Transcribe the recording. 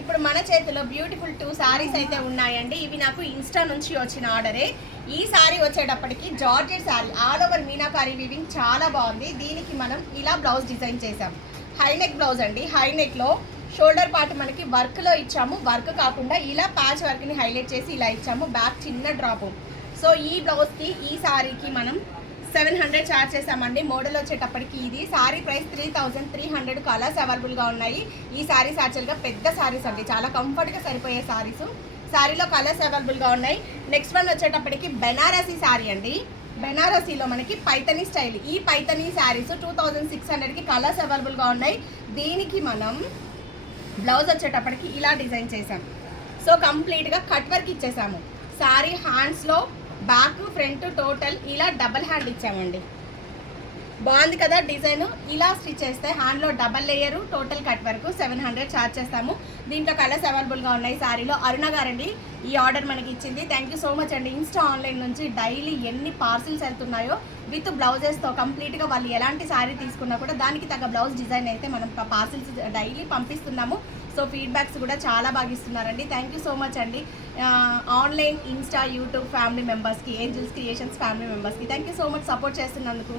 ఇప్పుడు మన చేతిలో బ్యూటిఫుల్ 2 సారీస్ అయితే ఉన్నాయండి. ఇవి నాకు ఇన్స్టా నుంచి వచ్చిన ఆర్డరే. ఈ సారీ వచ్చేటప్పటికి georgette sorry, all over meenakari weaving చాలా బాగుంది. దీనికి మనం ఇలా బ్లౌజ్ డిజైన్ చేసాం. హై నెక్ బ్లౌజ్ అండి. హై నెక్లో షోల్డర్ పార్ట్ మనకి వర్క్లో ఇచ్చాము. వర్క్ కాకుండా ఇలా ప్యాచ్ వర్క్ని హైలైట్ చేసి ఇలా ఇచ్చాము. బ్యాక్ చిన్న డ్రాప్. సో ఈ బ్లౌజ్కి ఈ సారీకి మనం 700 ఛార్జ్ చేసామండి. మోడల్ వచ్చేటప్పటికి ఇది సారీ ప్రైస్ 3300. కలర్స్ అవైలబుల్గా ఉన్నాయి. ఈ సారీస్ యాక్చువల్గా పెద్ద సారీస్ అండి, చాలా కంఫర్ట్గా సరిపోయే సారీస్. సారీలో కలర్స్ అవైలబుల్గా ఉన్నాయి. నెక్స్ట్ వన్ వచ్చేటప్పటికి బెనారసీ సారీ అండి. బెనారసీలో మనకి పైతనీ స్టైల్. ఈ పైతనీ శారీస్ 2600కి కలర్స్ అవైలబుల్గా ఉన్నాయి. దీనికి మనం బ్లౌజ్ వచ్చేటప్పటికి ఇలా డిజైన్ చేసాం. సో కంప్లీట్గా కట్ వర్క్ ఇచ్చేసాము. సారీ హ్యాండ్స్లో బ్యాక్ ఫ్రంట్ టోటల్ ఇలా డబల్ హ్యాండ్ ఇచ్చామండి. బాగుంది కదా డిజైన్. ఇలా స్టిచ్ చేస్తే హ్యాండ్లో డబల్ లేయరు, టోటల్ కట్ వరకు 700 ఛార్జ్ చేస్తాము. దీంట్లో కలర్స్ అవైలబుల్గా ఉన్నాయి. సారీలో అరుణ గారండి ఈ ఆర్డర్ మనకి ఇచ్చింది. థ్యాంక్ యూ సో మచ్ అండి. ఇన్స్టా ఆన్లైన్ నుంచి డైలీ ఎన్ని పార్సిల్స్ వెళ్తున్నాయో విత్ బ్లౌజెస్తో కంప్లీట్గా వాళ్ళు ఎలాంటి సారీ తీసుకున్నా కూడా దానికి తగ్గ బ్లౌజ్ డిజైన్ అయితే మనం పార్సిల్స్ డైలీ పంపిస్తున్నాము. సో ఫీడ్బ్యాక్స్ కూడా చాలా బాగా ఇస్తున్నారండి. థ్యాంక్ యూ సో మచ్ అండి. ఆన్లైన్, ఇన్స్టా, యూట్యూబ్ ఫ్యామిలీ మెంబర్స్కి, ఏంజల్స్ క్రియేషన్స్ ఫ్యామిలీ మెంబర్స్కి thank you so much support చేస్తున్నందుకు.